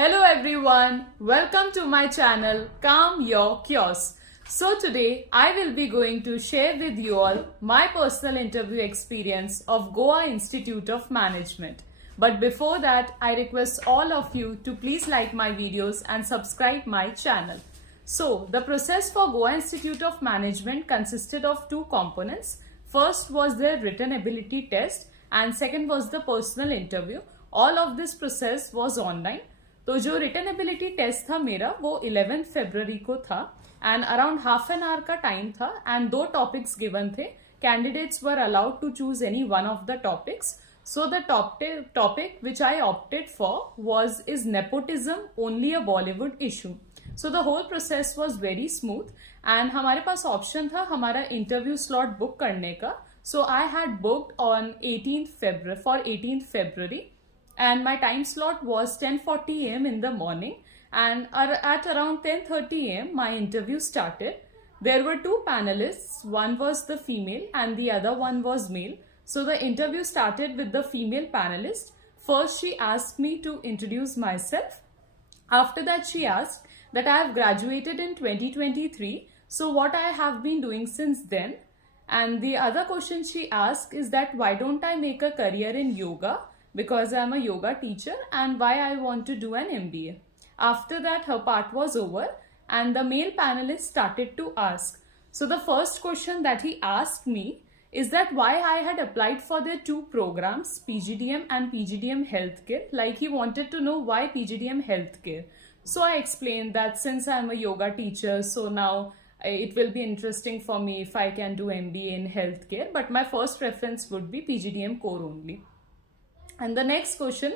Hello everyone, welcome to my channel Calm Your Chaos. So today I will be going to share with you all my personal interview experience of Goa Institute of Management. But before that, I request all of you to please like my videos and subscribe my channel. So the process for Goa Institute of Management consisted of two components. First was the written ability test and second was the personal interview. All of this process was online. तो जो written ability test था मेरा वो 11 फरवरी को था and around half an hour का time था एंड दो टॉपिक्स गिवन थे. Candidates were allowed to choose any one of the topics. So the topic which I opted for was is nepotism only a Bollywood issue. So the whole process was very smooth and हमारे पास option था हमारा interview slot book करने का. So I had booked on 18th February and my time slot was 10:40 a.m. in the morning, and at around 10:30 a.m. my interview started. There were two panelists, one was the female and the other one was male. So the interview started with the female panelist. First she asked me to introduce myself. After that she asked that I have graduated in 2023, so what I have been doing since then. And the other question she asked is that why don't I make a career in yoga, because I'm a yoga teacher, and why I want to do an MBA. After that her part was over and the male panelist started to ask. So the first question that he asked me is that why I had applied for their two programs, PGDM and PGDM Healthcare. Like he wanted to know why PGDM Healthcare. So I explained that since I'm a yoga teacher, so now it will be interesting for me if I can do MBA in healthcare, but my first preference would be PGDM core only. And the next question,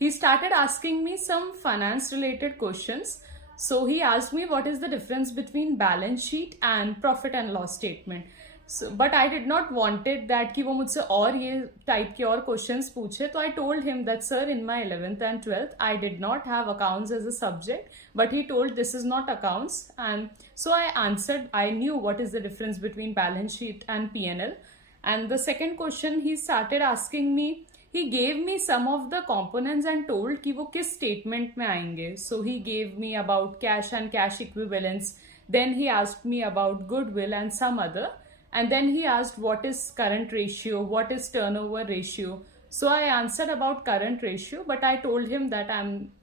he started asking me some finance related questions. So he asked me what is the difference between balance sheet and profit and loss statement. So, but I did not wanted that कि वो मुझसे और ये type के और questions पूछे. तो I told him that sir, in my 11th and 12th I did not have accounts as a subject, but he told this is not accounts. And so I answered, I knew what is the difference between balance sheet and P&L. And the second question he started asking me, he gave me some of the components and told कि वो किस statement में आएंगे. So he gave me about cash and cash equivalents. Then he asked me about goodwill and some other. And then he asked what is current ratio, what is turnover ratio. So I answered about current ratio, but I told him that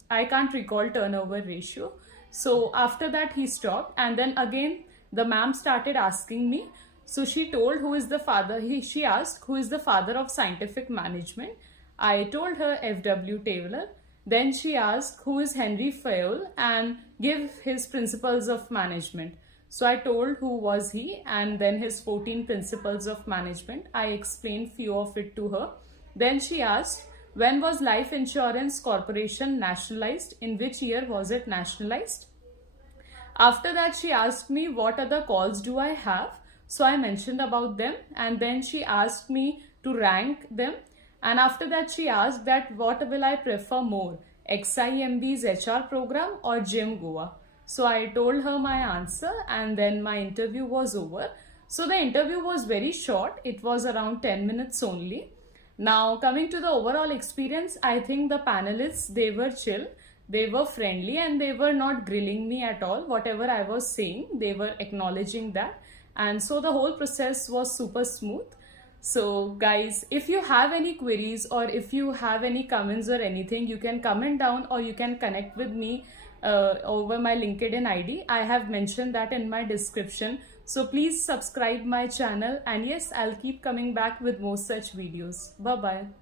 I can't recall turnover ratio. So after that he stopped, and then again the ma'am started asking me. So she told who is the father. She asked who is the father of scientific management. I told her F.W. Taylor. Then she asked who is Henry Fayol and give his principles of management. So I told who was he and then his 14 principles of management. I explained few of it to her. Then she asked when was Life Insurance Corporation nationalized? In which year was it nationalized? After that she asked me what other calls do I have. So I mentioned about them, and then she asked me to rank them. And after that she asked that what will I prefer more, XIMB's HR program or GYM Goa. So I told her my answer, and then my interview was over. So the interview was very short. It was around 10 minutes only. Now coming to the overall experience, I think the panelists, they were chill. They were friendly and they were not grilling me at all. Whatever I was saying, they were acknowledging that. And so the whole process was super smooth. So guys, if you have any queries or if you have any comments or anything, you can comment down or you can connect with me over my LinkedIn ID. I have mentioned that in my description. So please subscribe my channel, and yes, I'll keep coming back with more such videos. Bye bye.